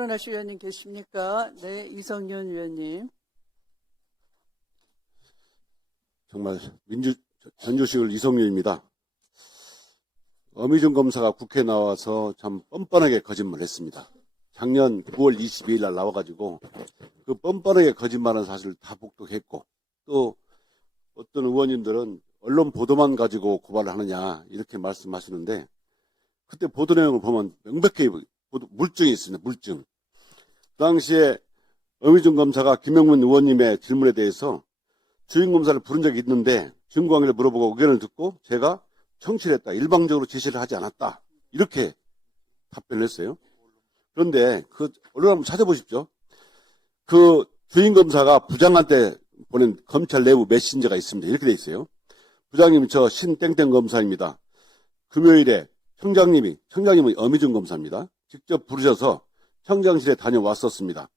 토론하실 위원님 계십니까? 네, 이성윤 위원님. 정말 전주시을 이성윤입니다. 어미준 검사가 국회에 나와서 참 뻔뻔하게 거짓말했습니다. 작년 9월 22일 날 나와가지고 그 뻔뻔하게 거짓말한 사실을 다 복독했고, 또 어떤 의원님들은 언론 보도만 가지고 고발을 하느냐 이렇게 말씀하시는데, 그때 보도 내용을 보면 명백히 물증이 있습니다. 물증. 그 당시에 어미준 검사가 김영문 의원님의 질문에 대해서 주임검사를 부른 적이 있는데 증거관계를 물어보고 의견을 듣고 제가 청취를 했다. 일방적으로 지시를 하지 않았다. 이렇게 답변을 했어요. 그런데 그 언론 한번 찾아보십시오. 그 주임검사가 부장한테 보낸 검찰 내부 메신저가 있습니다. 이렇게 돼 있어요. 부장님, 저 신땡땡 검사입니다. 금요일에 청장님은 어미준 검사입니다. 직접 부르셔서 청장실에 다녀왔었습니다.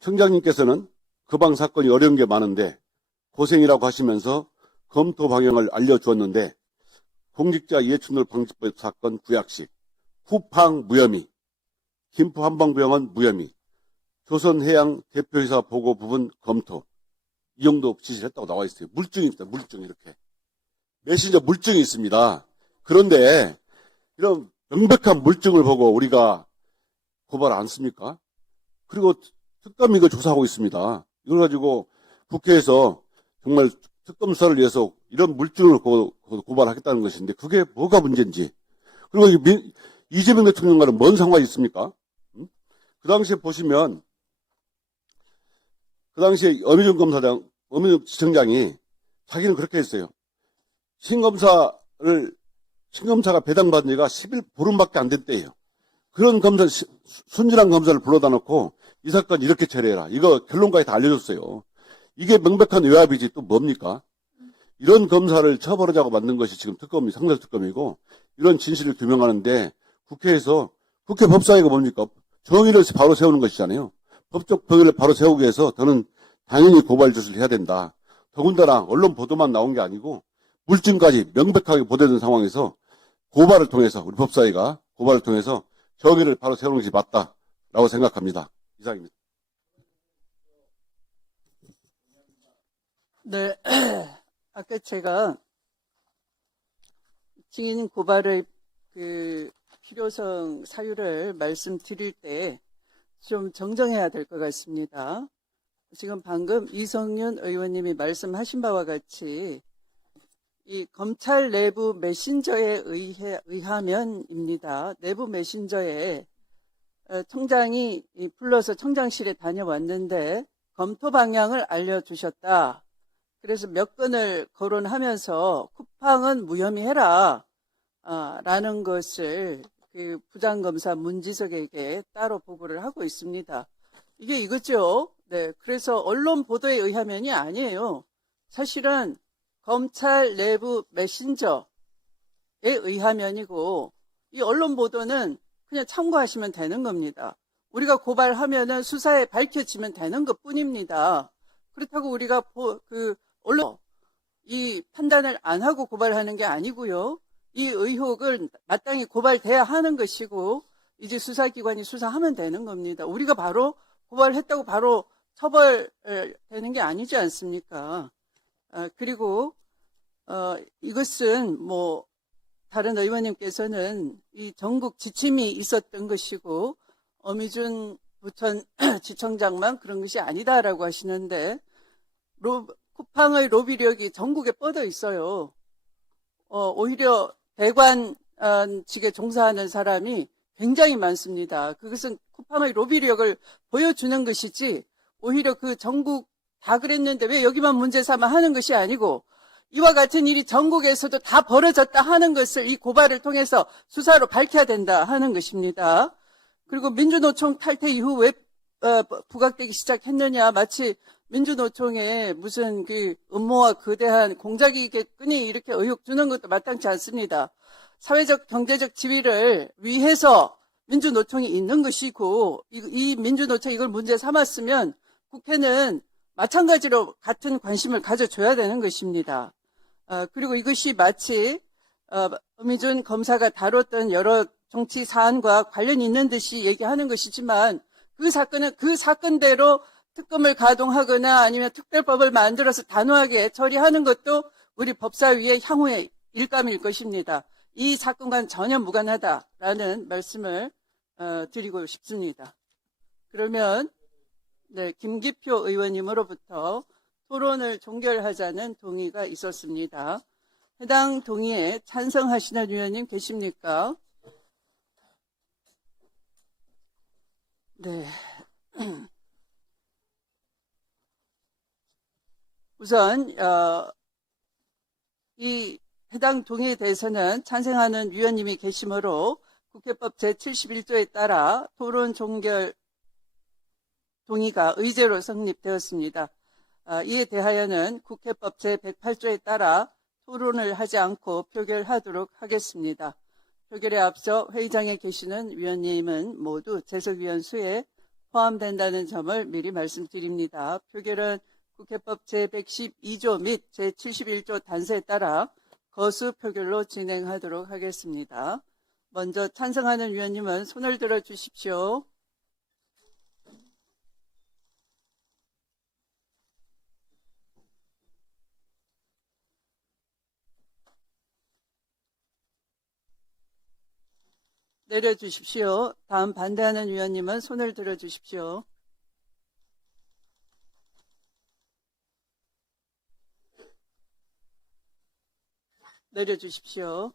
청장님께서는 그 방 사건이 어려운 게 많은데 고생이라고 하시면서 검토 방향을 알려주었는데, 공직자 이해충돌 방지법 사건 구약식, 후팡 무혐의, 김포 한방병원 무혐의, 조선해양 대표이사 보고 부분 검토, 이 정도 지시를 했다고 나와 있어요. 물증이 있다. 물증 이렇게. 메신저 물증이 있습니다. 그런데 이런 명백한 물증을 보고 우리가 고발 안 씁니까? 그리고 특검이 이걸 조사하고 있습니다. 이걸 가지고 국회에서 정말 특검 수사를 위해서 이런 물증을 고발하겠다는 것인데 그게 뭐가 문제인지. 그리고 이재명 대통령과는 뭔 상관이 있습니까? 그 당시에 보시면 그 당시에 어미준 지청장이 자기는 그렇게 했어요. 신검사가 배당받은 지가 10일 보름밖에 안 된 때예요. 그런 검사, 순진한 검사를 불러다 놓고 이 사건 이렇게 처리해라. 이거 결론까지 다 알려줬어요. 이게 명백한 외압이지 또 뭡니까? 이런 검사를 처벌하자고 만든 것이 지금 특검이 상설특검이고, 이런 진실을 규명하는데 국회에서, 국회 법사위가 뭡니까? 정의를 바로 세우는 것이잖아요. 법적 정의를 바로 세우기 위해서 저는 당연히 고발 조치를 해야 된다. 더군다나 언론 보도만 나온 게 아니고 물증까지 명백하게 보도된 상황에서 고발을 통해서, 우리 법사위가 고발을 통해서 정의를 바로 세우는 것이 맞다라고 생각합니다. 이상입니다. 네, 아까 제가 증인 고발의 그 필요성 사유를 말씀드릴 때 좀 정정해야 될 것 같습니다. 지금 방금 이성윤 의원님이 말씀하신 바와 같이 이 검찰 내부 메신저에 의하면입니다. 내부 메신저에 청장이 불러서 청장실에 다녀왔는데 검토 방향을 알려주셨다. 그래서 몇 건을 거론하면서 쿠팡은 무혐의해라 라는 것을 그 부장검사 문지석에게 따로 보고를 하고 있습니다. 이게 이거죠. 네, 그래서 언론 보도에 의하면이 아니에요. 사실은 검찰 내부 메신저에 의하면이고, 이 언론 보도는 그냥 참고하시면 되는 겁니다. 우리가 고발하면은 수사에 밝혀지면 되는 것 뿐입니다. 그렇다고 우리가 언론 이 판단을 안 하고 고발하는 게 아니고요. 이 의혹을 마땅히 고발돼야 하는 것이고, 이제 수사기관이 수사하면 되는 겁니다. 우리가 바로 고발했다고 바로 처벌되는 게 아니지 않습니까? 그리고 이것은 뭐 다른 의원님께서는 이 전국 지침이 있었던 것이고 어미준 부천 지청장만 그런 것이 아니다라고 하시는데, 쿠팡의 로비력이 전국에 뻗어 있어요. 오히려 대관직에 종사하는 사람이 굉장히 많습니다. 그것은 쿠팡의 로비력을 보여주는 것이지, 오히려 그 전국 다 그랬는데 왜 여기만 문제 삼아 하는 것이 아니고, 이와 같은 일이 전국에서도 다 벌어졌다 하는 것을 이 고발을 통해서 수사로 밝혀야 된다 하는 것입니다. 그리고 민주노총 탈퇴 이후 왜 부각되기 시작했느냐, 마치 민주노총에 무슨 그 음모와 거대한 공작이익의 끈이 이렇게 의혹 주는 것도 마땅치 않습니다. 사회적 경제적 지위를 위해서 민주노총이 있는 것이고, 이 민주노총이 이걸 문제 삼았으면 국회는 마찬가지로 같은 관심을 가져줘야 되는 것입니다. 그리고 이것이 마치 어미준 검사가 다뤘던 여러 정치 사안과 관련이 있는 듯이 얘기하는 것이지만, 그 사건은 그 사건대로 특검을 가동하거나 아니면 특별법을 만들어서 단호하게 처리하는 것도 우리 법사위의 향후의 일감일 것입니다. 이 사건과는 전혀 무관하다라는 말씀을 드리고 싶습니다. 그러면 네, 김기표 의원님으로부터 토론을 종결하자는 동의가 있었습니다. 해당 동의에 찬성하시는 의원님 계십니까? 네. 우선 이 해당 동의에 대해서는 찬성하는 위원님이 계시므로 국회법 제71조에 따라 토론 종결 동의가 의제로 성립되었습니다. 이에 대하여는 국회법 제108조에 따라 토론을 하지 않고 표결하도록 하겠습니다. 표결에 앞서 회의장에 계시는 위원님은 모두 재석위원 수에 포함된다는 점을 미리 말씀드립니다. 표결은 국회법 제112조 및 제71조 단서에 따라 거수 표결로 진행하도록 하겠습니다. 먼저 찬성하는 위원님은 손을 들어 주십시오. 내려주십시오. 다음 반대하는 위원님은 손을 들어 주십시오. 내려주십시오.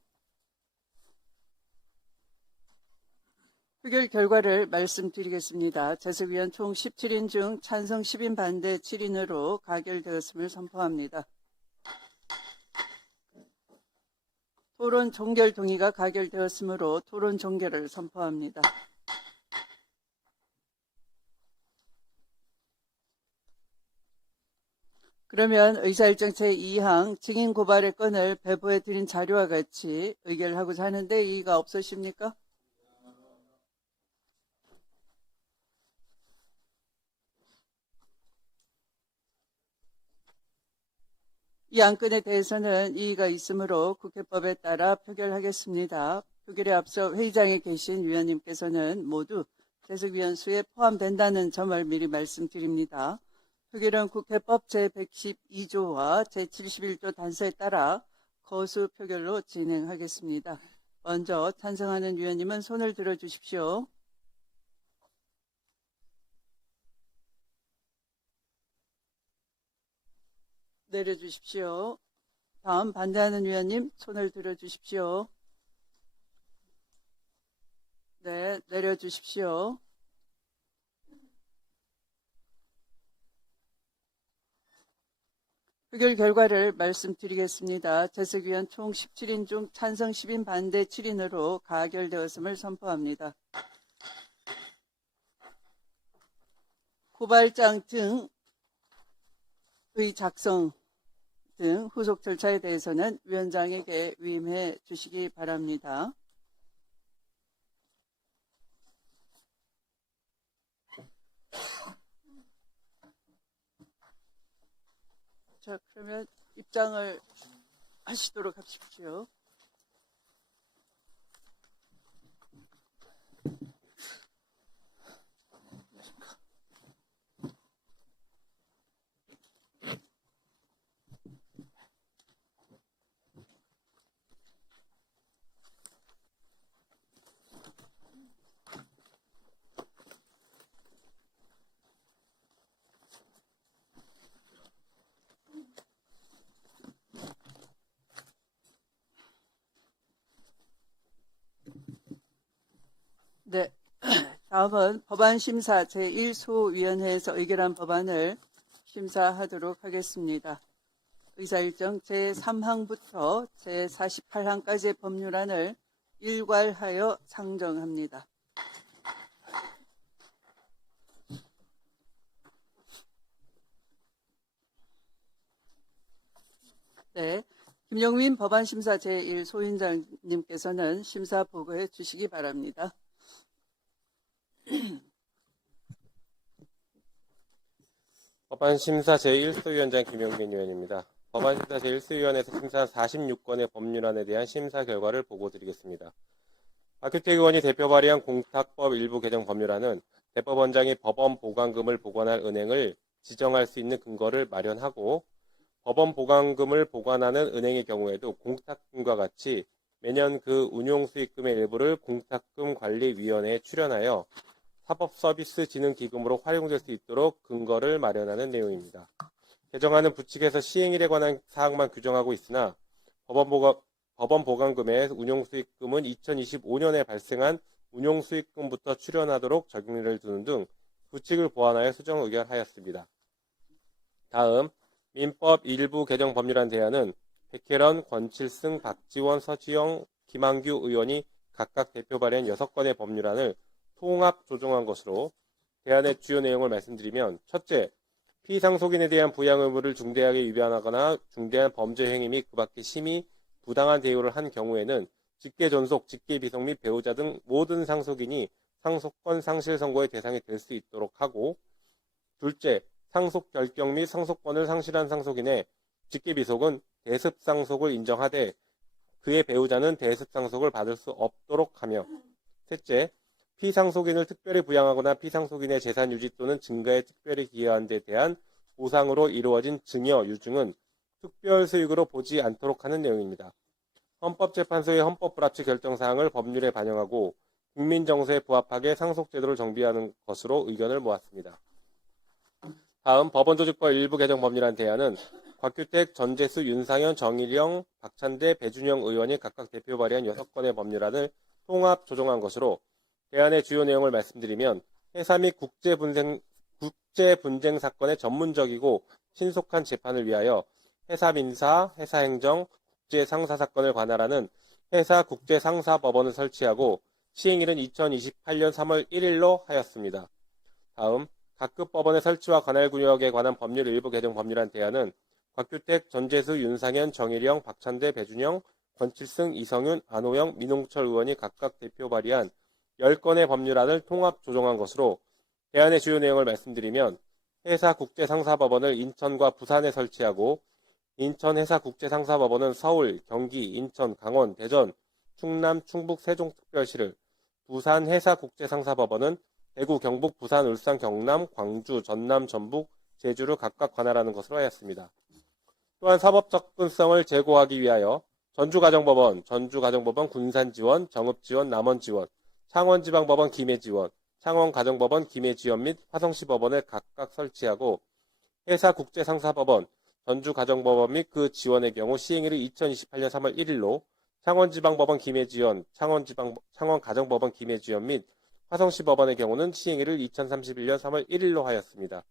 표결 결과를 말씀드리겠습니다. 재석위원 총 17인 중 찬성 10인 반대 7인으로 가결되었음을 선포합니다. 토론 종결 동의가 가결되었으므로 토론 종결을 선포합니다. 그러면 의사일정 제2항 증인 고발의 건을 배부해 드린 자료와 같이 의결하고자 하는데 이의가 없으십니까? 이 안건에 대해서는 이의가 있으므로 국회법에 따라 표결하겠습니다. 표결에 앞서 회의장에 계신 위원님께서는 모두 재석위원 수에 포함된다는 점을 미리 말씀드립니다. 표결은 국회법 제112조와 제71조 단서에 따라 거수 표결로 진행하겠습니다. 먼저 찬성하는 위원님은 손을 들어 주십시오. 내려주십시오. 다음 반대하는 위원님 손을 들어 주십시오. 네, 내려주십시오. 표결 결과를 말씀드리겠습니다. 재석위원 총 17인 중 찬성 10인 반대 7인으로 가결되었음을 선포합니다. 고발장 등의 작성 등 후속 절차에 대해서는 위원장에게 위임해 주시기 바랍니다. 자, 그러면 입장을 하시도록 하십시오. 네. 다음은 법안심사 제1소위원회에서 의결한 법안을 심사하도록 하겠습니다. 의사일정 제3항부터 제48항까지의 법률안을 일괄하여 상정합니다. 네. 김영민 법안심사 제1소위원장님께서는 심사 보고해 주시기 바랍니다. 법안심사 제1소위원장 김용민 의원입니다. 법안심사 제1소위원회에서 심사한 46건의 법률안에 대한 심사 결과를 보고드리겠습니다. 박규택 의원이 대표 발의한 공탁법 일부 개정 법률안은 대법원장이 법원 보관금을 보관할 은행을 지정할 수 있는 근거를 마련하고 법원 보관금을 보관하는 은행의 경우에도 공탁금과 같이 매년 그 운용 수익금의 일부를 공탁금관리위원회에 출연하여 사법서비스진흥기금으로 활용될 수 있도록 근거를 마련하는 내용입니다. 개정안은 부칙에서 시행일에 관한 사항만 규정하고 있으나 법원 보관금의 운용 수익금은 2025년에 발생한 운용 수익금부터 출연하도록 적용일을 두는 등 부칙을 보완하여 수정 의결하였습니다. 다음 민법 일부 개정 법률안 대안은 백혜련, 권칠승, 박지원, 서지영, 김한규 의원이 각각 대표 발의한 6건의 법률안을 통합 조정한 것으로 대안의 주요 내용을 말씀드리면 첫째, 피상속인에 대한 부양 의무를 중대하게 위반하거나 중대한 범죄 행위 및 그 밖의 심히 부당한 대우를 한 경우에는 직계존속, 직계비속 및 배우자 등 모든 상속인이 상속권 상실 선고의 대상이 될 수 있도록 하고 둘째, 상속 결격 및 상속권을 상실한 상속인의 직계비속은 대습상속을 인정하되 그의 배우자는 대습상속을 받을 수 없도록 하며 셋째, 피상속인을 특별히 부양하거나 피상속인의 재산 유지 또는 증가에 특별히 기여한 데 대한 보상으로 이루어진 증여, 유증은 특별 수익으로 보지 않도록 하는 내용입니다. 헌법재판소의 헌법불합치 결정사항을 법률에 반영하고 국민 정서에 부합하게 상속제도를 정비하는 것으로 의견을 모았습니다. 다음 법원조직법 일부 개정 법률안 대안은 곽규택, 전재수, 윤상현, 정일영, 박찬대, 배준영 의원이 각각 대표 발의한 6건의 법률안을 통합 조정한 것으로 대안의 주요 내용을 말씀드리면 해사 및 국제분쟁 사건의 전문적이고 신속한 재판을 위하여 해사민사, 해사행정, 국제상사사건을 관할하는 해사국제상사법원을 설치하고 시행일은 2028년 3월 1일로 하였습니다. 다음 각급 법원의 설치와 관할구역에 관한 법률 일부 개정 법률안 대안은 곽규택, 전재수, 윤상현, 정일영, 박찬대, 배준영, 권칠승, 이성윤, 안호영, 민홍철 의원이 각각 대표 발의한 10건의 법률안을 통합 조정한 것으로 대안의 주요 내용을 말씀드리면 해사국제상사법원을 인천과 부산에 설치하고 인천해사국제상사법원은 서울, 경기, 인천, 강원, 대전, 충남, 충북, 세종특별시를 부산해사국제상사법원은 대구, 경북, 부산, 울산, 경남, 광주, 전남, 전북, 제주를 각각 관할하는 것으로 하였습니다. 또한 사법 접근성을 제고하기 위하여 전주가정법원, 군산지원, 정읍지원, 남원지원, 창원지방법원 김해지원, 창원가정법원 김해지원 및 화성시법원을 각각 설치하고 해사국제상사법원, 전주가정법원 및 그 지원의 경우 시행일은 2028년 3월 1일로 창원지방법원 김해지원, 창원가정법원 김해지원 및 화성시법원의 경우는 시행일을 2031년 3월 1일로 하였습니다.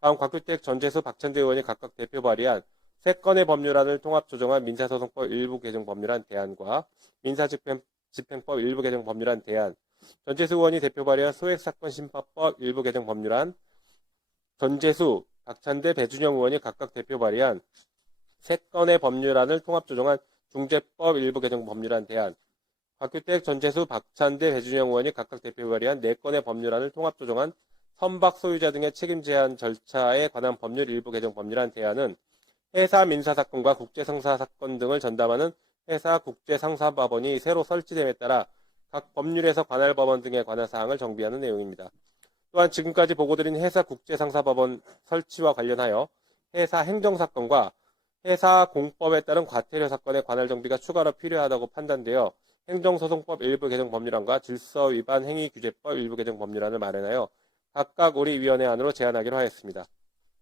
다음 곽규택, 전재수, 박찬대 의원이 각각 대표 발의한 3건의 법률안을 통합 조정한 민사소송법 일부 개정 법률안 대안과 민사집행법 일부 개정 법률안 대안, 전재수 의원이 대표 발의한 소액사건 심파법 일부 개정 법률안, 전재수, 박찬대, 배준영 의원이 각각 대표 발의한 3건의 법률안을 통합 조정한 중재법 일부 개정 법률안 대안, 곽규택, 전재수, 박찬대, 배준영 의원이 각각 대표 발의한 4건의 법률안을 통합 조정한 선박 소유자 등의 책임 제한 절차에 관한 법률 일부 개정 법률안 대안은 해사 민사사건과 국제상사사건 등을 전담하는 해사국제상사법원이 새로 설치됨에 따라 각 법률에서 관할 법원 등에 관한 사항을 정비하는 내용입니다. 또한 지금까지 보고드린 해사국제상사법원 설치와 관련하여 해사행정사건과 해사공법에 따른 과태료 사건의 관할 정비가 추가로 필요하다고 판단되어 행정소송법 일부 개정 법률안과 질서위반 행위규제법 일부 개정 법률안을 마련하여 각각 우리 위원회 안으로 제안하기로 하였습니다.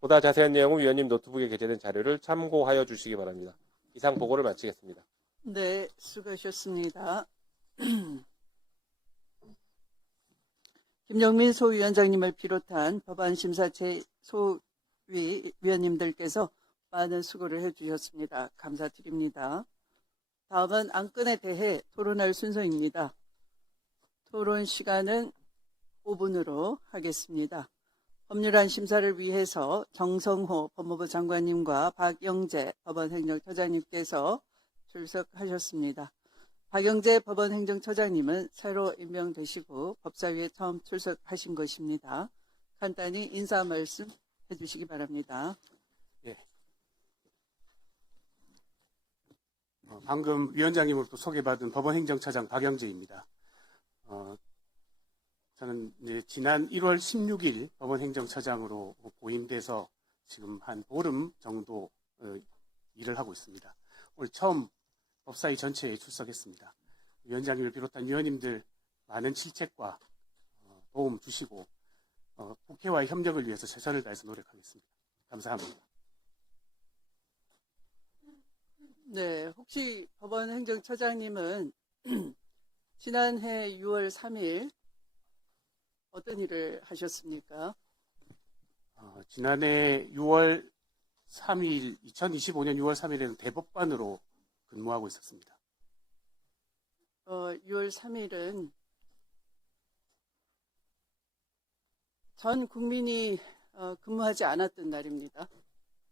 보다 자세한 내용은 위원님 노트북에 게재된 자료를 참고하여 주시기 바랍니다. 이상 보고를 마치겠습니다. 네, 수고하셨습니다. 김영민 소위원장님을 비롯한 법안심사 소위 위원님들께서 많은 수고를 해주셨습니다. 감사드립니다. 다음은 안건에 대해 토론할 순서입니다. 토론 시간은 5분으로 하겠습니다. 법률안 심사를 위해서 정성호 법무부 장관님과 박영재 법원행정처장님께서 출석하셨습니다. 박영재 법원행정처장님은 새로 임명되시고 법사위에 처음 출석하신 것입니다. 간단히 인사 말씀 해주시기 바랍니다. 예. 방금 위원장님으로부터 소개받은 법원행정처장 박영재입니다. 저는 이제 지난 1월 16일 법원행정처장으로 보임돼서 지금 한 보름 정도 일을 하고 있습니다. 오늘 처음 법사위 전체에 출석했습니다. 위원장님을 비롯한 위원님들 많은 질책과 도움 주시고 국회와의 협력을 위해서 최선을 다해서 노력하겠습니다. 감사합니다. 네, 혹시 법원 행정처장님은 지난해 6월 3일 어떤 일을 하셨습니까? 지난해 6월 3일, 2025년 6월 3일에는 대법관으로 근무하고 있었습니다. 6월 3일은 전 국민이 근무하지 않았던 날입니다.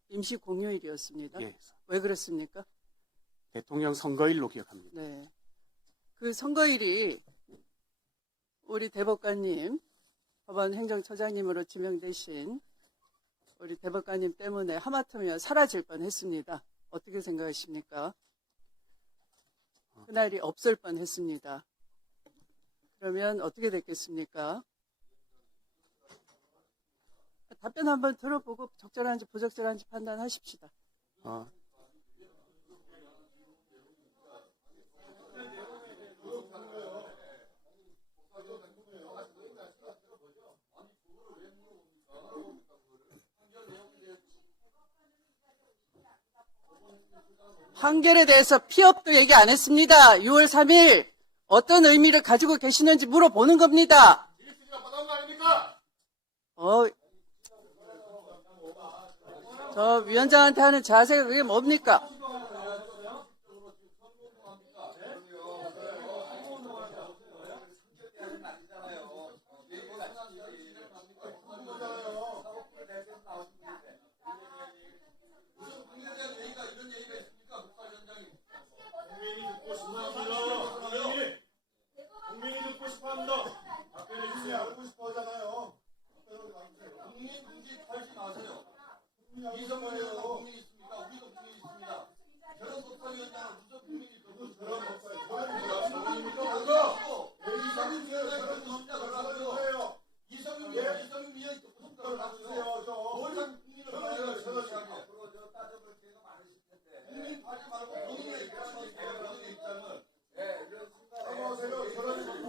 임시 공휴일이었습니다. 예, 왜 그렇습니까? 대통령 선거일로 기억합니다. 네. 그 선거일이 우리 대법관님, 법원 행정처장님으로 지명되신 우리 대법관님 때문에 하마터면 사라질 뻔했습니다. 어떻게 생각하십니까? 그날이 없을 뻔했습니다. 그러면 어떻게 됐겠습니까? 답변 한번 들어보고 적절한지 부적절한지 판단하십시다. 판결에 대해서 피업도 얘기 안 했습니다. 6월 3일 어떤 의미를 가지고 계시는지 물어보는 겁니다. 저 위원장한테 하는 자세가 그게 뭡니까?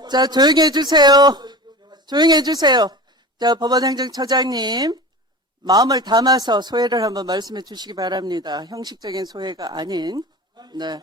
자, 조용히 해주세요. 조용히 해주세요. 자, 법원행정처장님, 마음을 담아서 소회를 한번 말씀해 주시기 바랍니다. 형식적인 소회가 아닌. 네.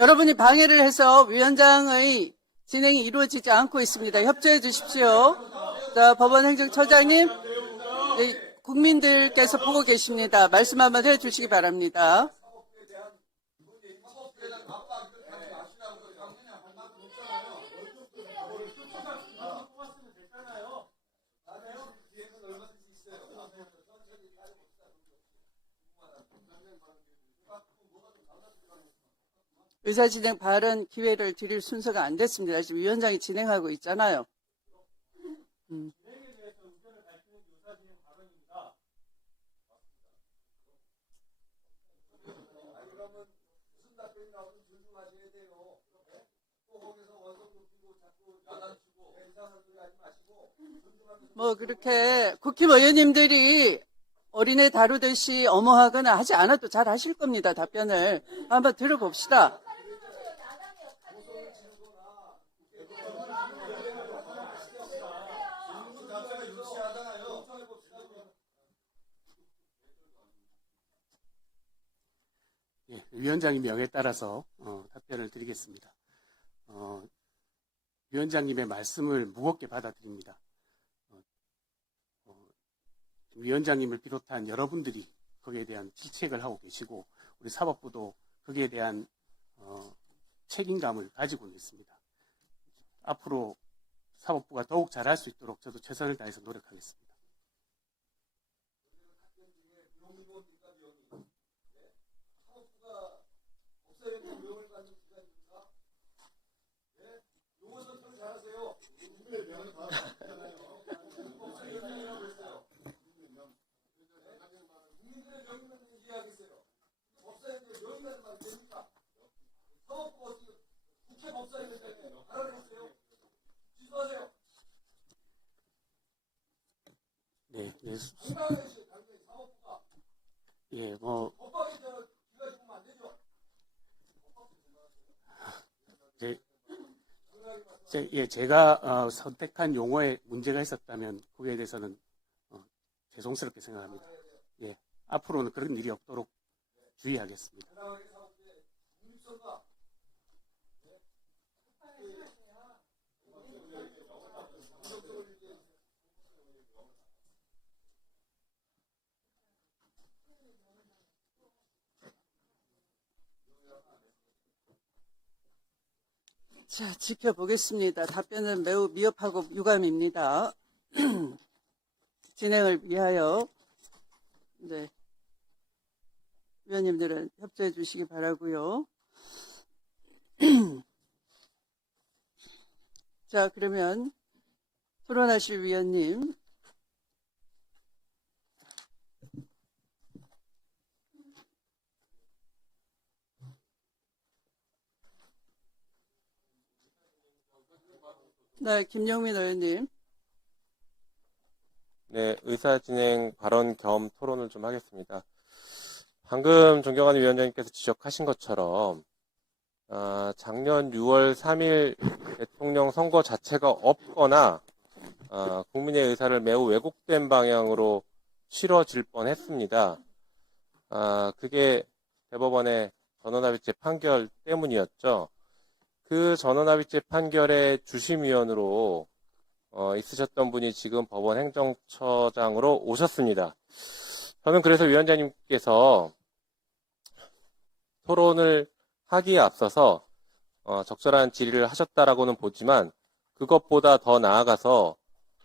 여러분이 방해를 해서 위원장의 진행이 이루어지지 않고 있습니다. 협조해 주십시오. 자, 법원행정처장님, 국민들께서 보고 계십니다. 말씀 한번 해 주시기 바랍니다. 의사진행 발언 기회를 드릴 순서가 안 됐습니다. 지금 위원장이 진행하고 있잖아요. 뭐 그렇게 국회의원님들이 어린애 다루듯이 엄호하거나 하지 않아도 잘 하실 겁니다. 답변을 한번 들어봅시다. 예, 위원장님 명에 따라서 답변을 드리겠습니다. 위원장님의 말씀을 무겁게 받아들입니다. 위원장님을 비롯한 여러분들이 거기에 대한 질책을 하고 계시고 우리 사법부도 거기에 대한 책임감을 가지고 있습니다. 앞으로 사법부가 더욱 잘할 수 있도록 저도 최선을 다해서 노력하겠습니다. 네, 네. 예, 뭐, 제가 선택한 용어에 문제가 있었다면 그에 대해서는 죄송스럽게 생각합니다. 예, 앞으로는 그런 일이 없도록 주의하겠습니다. 자, 지켜보겠습니다. 답변은 매우 미흡하고 유감입니다. 진행을 위하여 네, 위원님들은 협조해 주시기 바라고요. 자, 그러면 토론하실 위원님. 네, 김영민 의원님. 네, 의사진행 발언 겸 토론을 좀 하겠습니다. 방금 존경하는 위원장님께서 지적하신 것처럼 작년 6월 3일 대통령 선거 자체가 없거나 국민의 의사를 매우 왜곡된 방향으로 치러질 뻔했습니다. 그게 대법원의 전원합의체 판결 때문이었죠. 그 전원합의체 판결의 주심위원으로 있으셨던 분이 지금 법원 행정처장으로 오셨습니다. 저는 그래서 위원장님께서 토론을 하기에 앞서서 적절한 질의를 하셨다라고는 보지만 그것보다 더 나아가서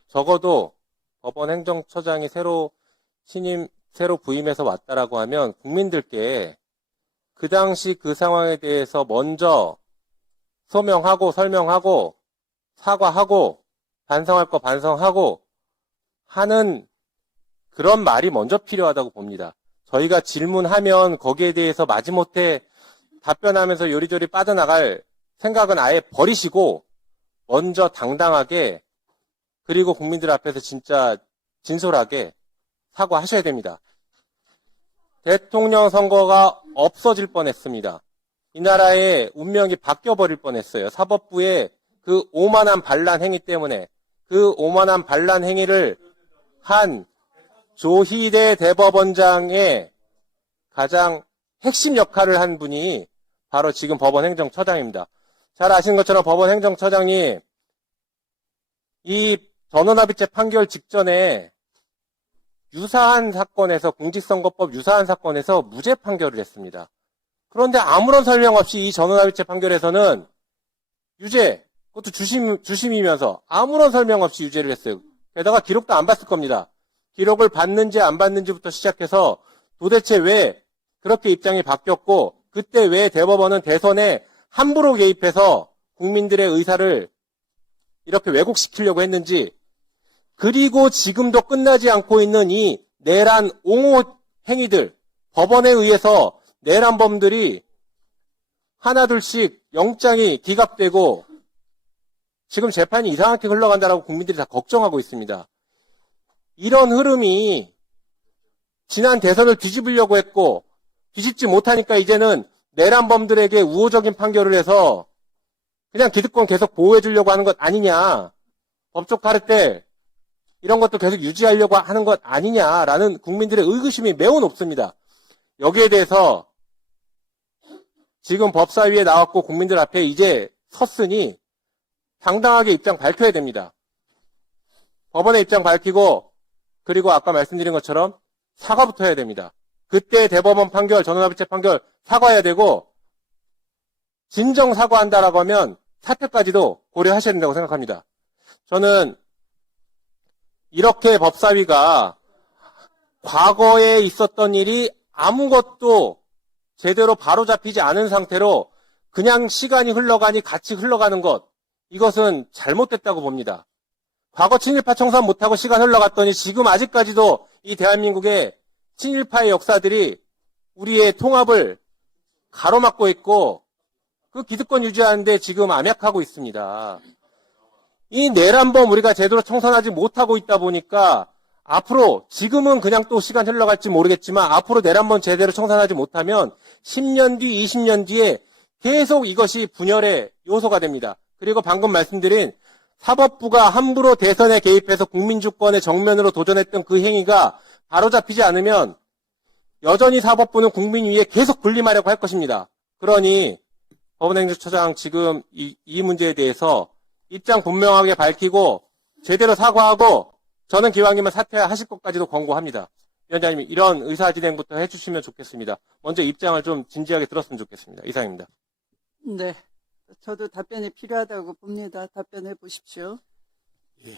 적어도 법원 행정처장이 새로 부임해서 왔다라고 하면 국민들께 그 당시 그 상황에 대해서 먼저 소명하고 설명하고 사과하고 반성할 거 반성하고 하는 그런 말이 먼저 필요하다고 봅니다. 저희가 질문하면 거기에 대해서 마지못해 답변하면서 요리조리 빠져나갈 생각은 아예 버리시고 먼저 당당하게 그리고 국민들 앞에서 진짜 진솔하게 사과하셔야 됩니다. 대통령 선거가 없어질 뻔했습니다. 이 나라의 운명이 바뀌어버릴 뻔했어요. 사법부의 그 오만한 반란 행위 때문에 그 오만한 반란 행위를 한 조희대 대법원장의 가장 핵심 역할을 한 분이 바로 지금 법원 행정처장입니다. 잘 아시는 것처럼 법원 행정처장이 이 전원합의체 판결 직전에 유사한 사건에서 공직선거법 유사한 사건에서 무죄 판결을 했습니다. 그런데 아무런 설명 없이 이 전원합의체 판결에서는 유죄, 그것도 주심이면서 아무런 설명 없이 유죄를 했어요. 게다가 기록도 안 봤을 겁니다. 기록을 봤는지 안 봤는지부터 시작해서 도대체 왜 그렇게 입장이 바뀌었고 그때 왜 대법원은 대선에 함부로 개입해서 국민들의 의사를 이렇게 왜곡시키려고 했는지 그리고 지금도 끝나지 않고 있는 이 내란 옹호 행위들 법원에 의해서 내란범들이 하나둘씩 영장이 기각되고 지금 재판이 이상하게 흘러간다라고 국민들이 다 걱정하고 있습니다. 이런 흐름이 지난 대선을 뒤집으려고 했고 뒤집지 못하니까 이제는 내란범들에게 우호적인 판결을 해서 그냥 기득권 계속 보호해 주려고 하는 것 아니냐. 법적 카르텔 이런 것도 계속 유지하려고 하는 것 아니냐라는 국민들의 의구심이 매우 높습니다. 여기에 대해서 지금 법사위에 나왔고 국민들 앞에 이제 섰으니 당당하게 입장 밝혀야 됩니다. 법원의 입장 밝히고 그리고 아까 말씀드린 것처럼 사과부터 해야 됩니다. 그때 대법원 판결, 전원합의체 판결 사과해야 되고 진정 사과한다라고 하면 사태까지도 고려하셔야 된다고 생각합니다. 저는 이렇게 법사위가 과거에 있었던 일이 아무것도 제대로 바로잡히지 않은 상태로 그냥 시간이 흘러가니 같이 흘러가는 것, 이것은 잘못됐다고 봅니다. 과거 친일파 청산 못하고 시간 흘러갔더니 지금 아직까지도 이 대한민국의 친일파의 역사들이 우리의 통합을 가로막고 있고 그 기득권 유지하는데 지금 암약하고 있습니다. 이 내란범 우리가 제대로 청산하지 못하고 있다 보니까 앞으로 지금은 그냥 또 시간 흘러갈지 모르겠지만 앞으로 내란범 제대로 청산하지 못하면 10년 뒤, 20년 뒤에 계속 이것이 분열의 요소가 됩니다. 그리고 방금 말씀드린 사법부가 함부로 대선에 개입해서 국민주권의 정면으로 도전했던 그 행위가 바로잡히지 않으면 여전히 사법부는 국민 위에 계속 군림하려고 할 것입니다. 그러니 법원행정처장 지금 이 문제에 대해서 입장 분명하게 밝히고 제대로 사과하고 저는 기왕이면 사퇴하실 것까지도 권고합니다. 위원장님 이런 의사진행부터 해주시면 좋겠습니다. 먼저 입장을 좀 진지하게 들었으면 좋겠습니다. 이상입니다. 네. 저도 답변이 필요하다고 봅니다. 답변해 보십시오. 예.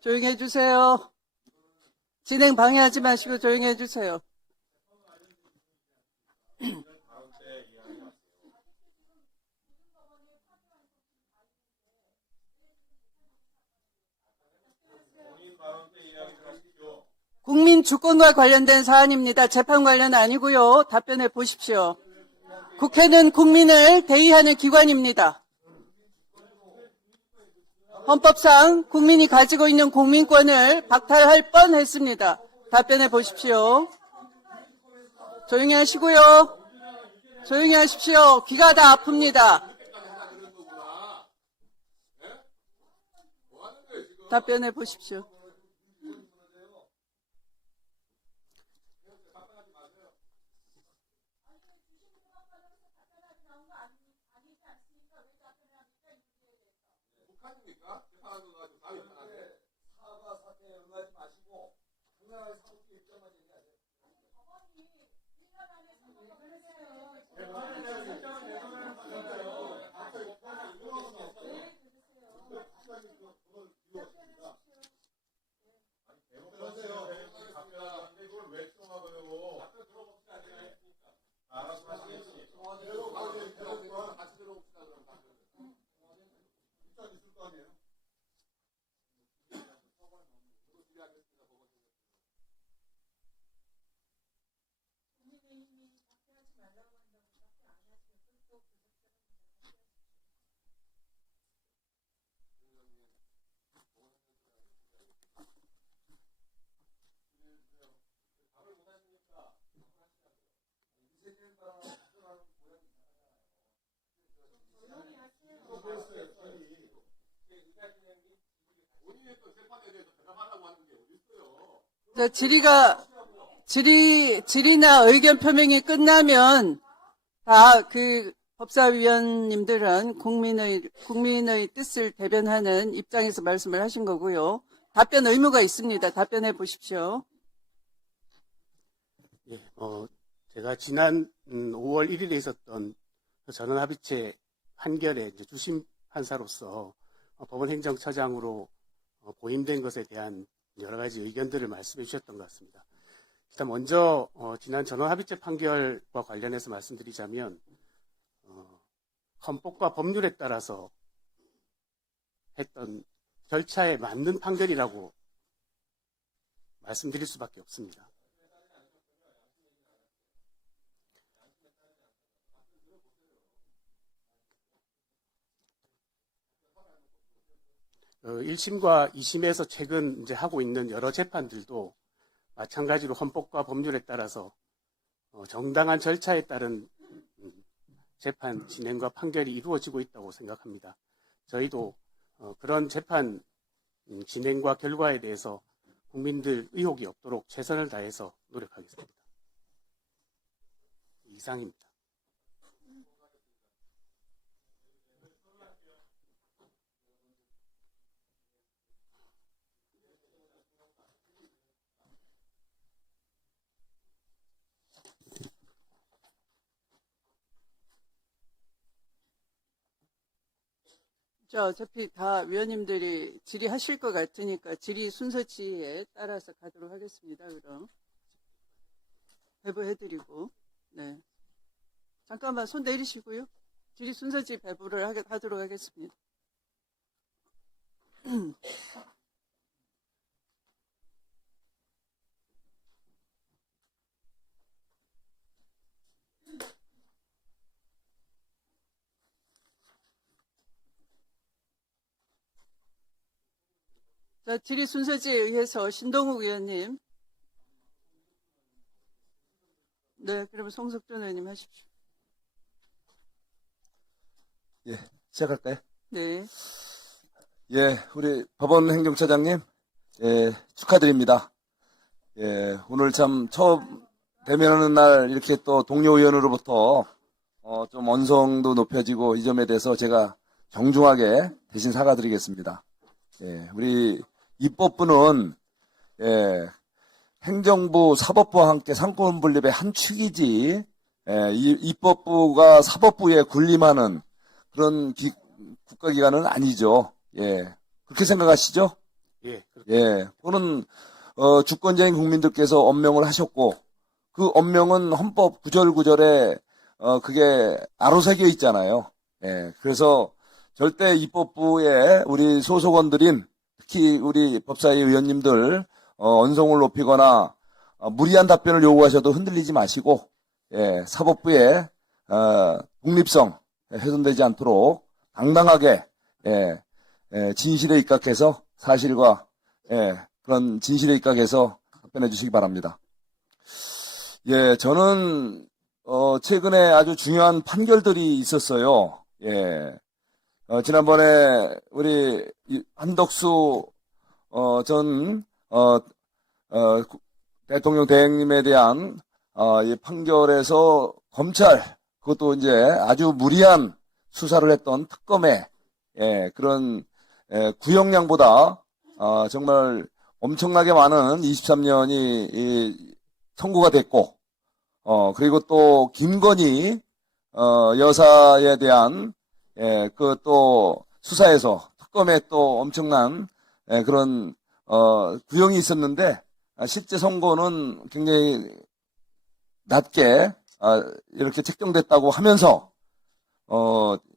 조용히 해주세요. 진행 방해하지 마시고 조용히 해주세요. 국민 주권과 관련된 사안입니다. 재판 관련 아니고요. 답변해 보십시오. 국회는 국민을 대의하는 기관입니다. 헌법상 국민이 가지고 있는 국민권을 박탈할 뻔했습니다. 답변해 보십시오. 조용히 하시고요. 조용히 하십시오. 귀가 다 아픕니다. 답변해 보십시오. 질의나 의견 표명이 끝나면 다 그 법사위원님들은 국민의 뜻을 대변하는 입장에서 말씀을 하신 거고요. 답변 의무가 있습니다. 답변해 보십시오. 예, 제가 지난 5월 1일에 있었던 전원합의체 판결의 이제 주심 판사로서 법원 행정처장으로 보임된 것에 대한 여러 가지 의견들을 말씀해 주셨던 것 같습니다. 일단 먼저 지난 전원합의체 판결과 관련해서 말씀드리자면 헌법과 법률에 따라서 했던 절차에 맞는 판결이라고 말씀드릴 수밖에 없습니다. 어, 1심과 2심에서 최근 이제 하고 있는 여러 재판들도 마찬가지로 헌법과 법률에 따라서 정당한 절차에 따른 재판 진행과 판결이 이루어지고 있다고 생각합니다. 저희도 그런 재판 진행과 결과에 대해서 국민들 의혹이 없도록 최선을 다해서 노력하겠습니다. 이상입니다. 자, 어차피 다 위원님들이 질의하실 것 같으니까 질의 순서지에 따라서 가도록 하겠습니다. 그럼 배부해드리고, 네. 잠깐만 손 내리시고요. 질의 순서지 배부를 하도록 하겠습니다. 자, 질의 순서지에 의해서 신동욱 의원님. 네, 그러면 송석준 의원님 하십시오. 예, 시작할까요? 네. 예, 우리 법원 행정처장님, 예, 축하드립니다. 예, 오늘 참 처음 대면하는 날 이렇게 또 동료 의원으로부터 좀 언성도 높여지고 이 점에 대해서 제가 정중하게 대신 사과드리겠습니다. 예, 우리 입법부는 예, 행정부, 사법부와 함께 상권 분립의 한 축이지 예, 입법부가 사법부에 군림하는 그런 국가기관은 아니죠. 예, 그렇게 생각하시죠? 예, 예, 그거는 주권자인 국민들께서 엄명을 하셨고 그 엄명은 헌법 구절구절에 그게 아로새겨 있잖아요. 예, 그래서 절대 입법부에 우리 소속원들인 특히 우리 법사위 의원님들 언성을 높이거나 무리한 답변을 요구하셔도 흔들리지 마시고 예, 사법부의 독립성 훼손되지 않도록 당당하게 예, 진실에 입각해서 사실과 그런 진실에 입각해서 답변해 주시기 바랍니다. 예, 저는 최근에 아주 중요한 판결들이 있었어요. 예, 지난번에 우리 한덕수 전 대통령 대행님에 대한 이 판결에서 검찰 그것도 이제 아주 무리한 수사를 했던 특검의 그런 구형량보다 정말 엄청나게 많은 23년이 선고가 됐고 그리고 또 김건희 여사에 대한 그 또 수사에서 특검에 또 엄청난 그런 구형이 있었는데 실제 선고는 굉장히 낮게 이렇게 책정됐다고 하면서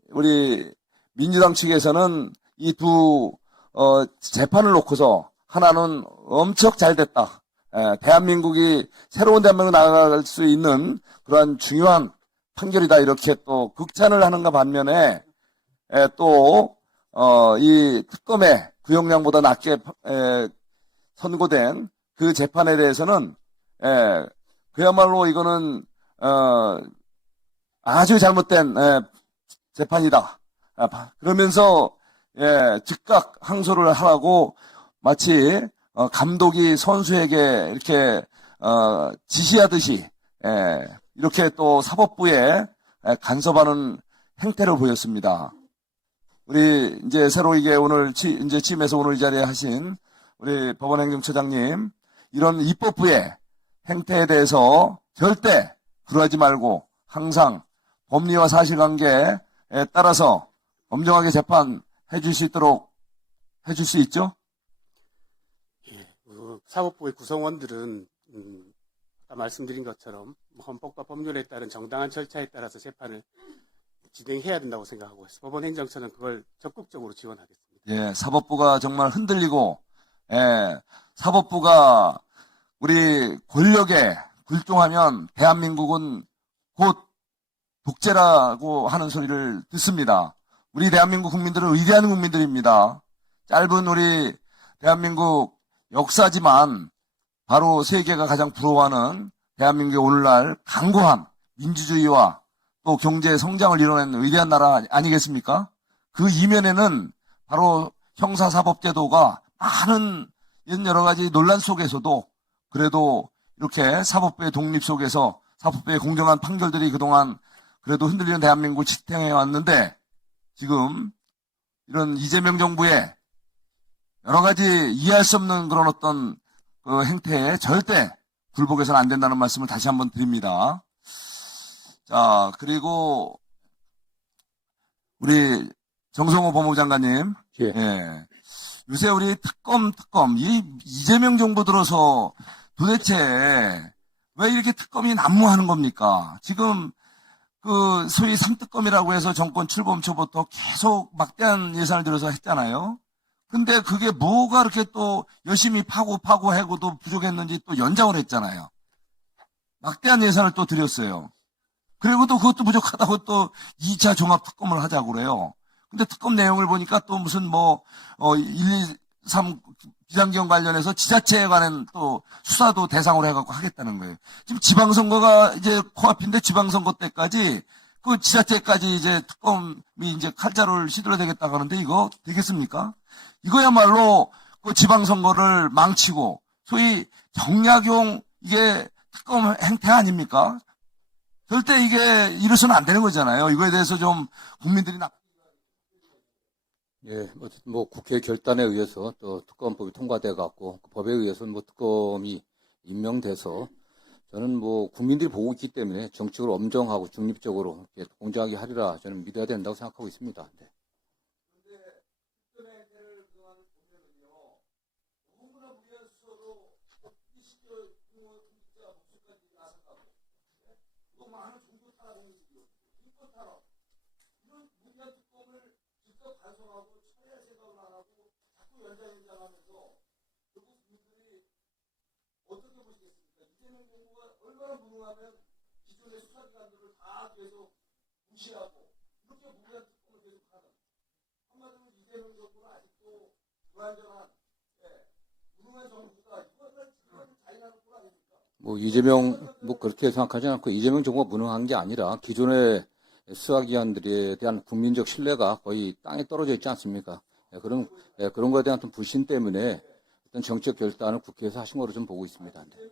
우리 민주당 측에서는 이 두 재판을 놓고서 하나는 엄청 잘 됐다. 대한민국이 새로운 대한민국으로 나아갈 수 있는 그러한 중요한 판결이다. 이렇게 또 극찬을 하는가 반면에 또 이 특검의 구형량보다 낮게 선고된 그 재판에 대해서는 그야말로 이거는 아주 잘못된 재판이다. 그러면서 즉각 항소를 하라고 마치 감독이 선수에게 이렇게 지시하듯이 이렇게 또 사법부에 간섭하는 행태를 보였습니다. 우리 이제 새로 이게 오늘 이제 취임해서 오늘 이 자리에 하신 우리 법원행정처장님 이런 입법부의 행태에 대해서 절대 불하지 말고 항상 법리와 사실관계에 따라서 엄정하게 재판해 줄 수 있도록 해줄 수 있죠? 예. 사법부의 구성원들은 아까 말씀드린 것처럼 헌법과 법률에 따른 정당한 절차에 따라서 재판을 진행해야 된다고 생각하고 있습니다. 법원 행정처는 그걸 적극적으로 지원하겠습니다. 예, 사법부가 정말 흔들리고, 사법부가 우리 권력에 굴종하면 대한민국은 곧 독재라고 하는 소리를 듣습니다. 우리 대한민국 국민들은 위대한 국민들입니다. 짧은 우리 대한민국 역사지만 바로 세계가 가장 부러워하는 대한민국의 오늘날 강고한 민주주의와 또 경제 성장을 이뤄낸 위대한 나라 아니겠습니까? 그 이면에는 바로 형사사법제도가 많은 여러 가지 논란 속에서도 그래도 이렇게 사법부의 독립 속에서 사법부의 공정한 판결들이 그동안 그래도 흔들리는 대한민국을 지탱해 왔는데 지금 이런 이재명 정부의 여러 가지 이해할 수 없는 그런 어떤 그 행태에 절대 굴복해서는 안 된다는 말씀을 다시 한번 드립니다. 자, 그리고 우리 정성호 법무부 장관님. 예. 예. 요새 우리 특검, 이 이재명 정부 들어서 도대체 왜 이렇게 특검이 난무하는 겁니까? 지금 그 소위 3특검이라고 해서 정권 출범 초부터 계속 막대한 예산을 들여서 했잖아요. 근데 그게 뭐가 이렇게 또 열심히 파고 해고도 부족했는지 또 연장을 했잖아요. 막대한 예산을 또 들였어요. 그리고 또 그것도 부족하다고 또 2차 종합특검을 하자고 그래요. 근데 특검 내용을 보니까 또 무슨 1, 2, 3 비상지원 관련해서 지자체에 관한 또 수사도 대상으로 해갖고 하겠다는 거예요. 지금 지방선거가 이제 코앞인데 지방선거 때까지 그 지자체까지 이제 특검이 이제 칼자루를 휘둘러야 되겠다고 하는데 이거 되겠습니까? 이거야말로 그 지방선거를 망치고 소위 경약용 이게 특검 행태 아닙니까? 절대 이게 이래서는 안 되는 거잖아요. 이거에 대해서 좀 국민들이 예, 어쨌든 국회 결단에 의해서 또 특검법이 통과돼 갖고 그 법에 의해서 특검이 임명돼서 저는 국민들이 보고 있기 때문에 정책을 엄정하고 중립적으로 이렇게 공정하게 하리라 저는 믿어야 된다고 생각하고 있습니다. 네. 이재명 그렇게 생각하지 않고 이재명 정부가 무능한 게 아니라 기존의 수사기관들에 대한 국민적 신뢰가 거의 땅에 떨어져 있지 않습니까? 그런 거에 대한 어떤 불신 때문에 어떤 정책 결단을 국회에서 하신 거로 좀 보고 있습니다. 네.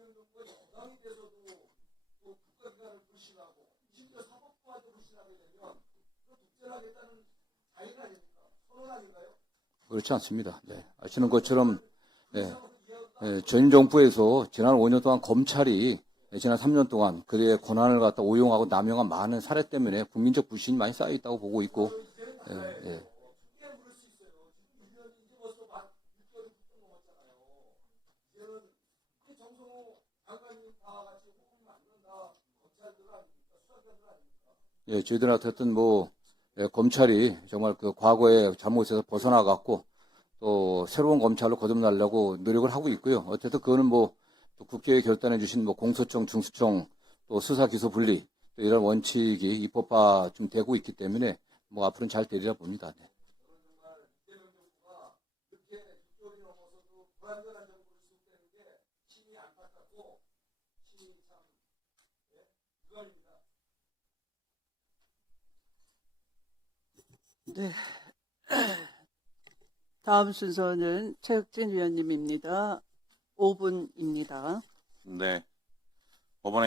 그렇지 않습니다. 네. 아시는 것처럼 전 정부에서 지난 5년 동안 검찰이 지난 3년 동안 그의 권한을 갖다 오용하고 남용한 많은 사례 때문에 국민적 불신이 많이 쌓여 있다고 보고 있고, 저희들한테 어떤 검찰이 정말 그 과거의 잘못에서 벗어나갖고 또 새로운 검찰로 거듭나려고 노력을 하고 있고요. 어쨌든 그거는 또 국회에 결단해 주신 공소청, 중수청, 또 수사 기소 분리 또 이런 원칙이 입법화 좀 되고 있기 때문에 앞으로는 잘 되리라 봅니다. 네. 네. 다음 순서는 최혁진 위원님입니다. 5분입니다. 네. 법원의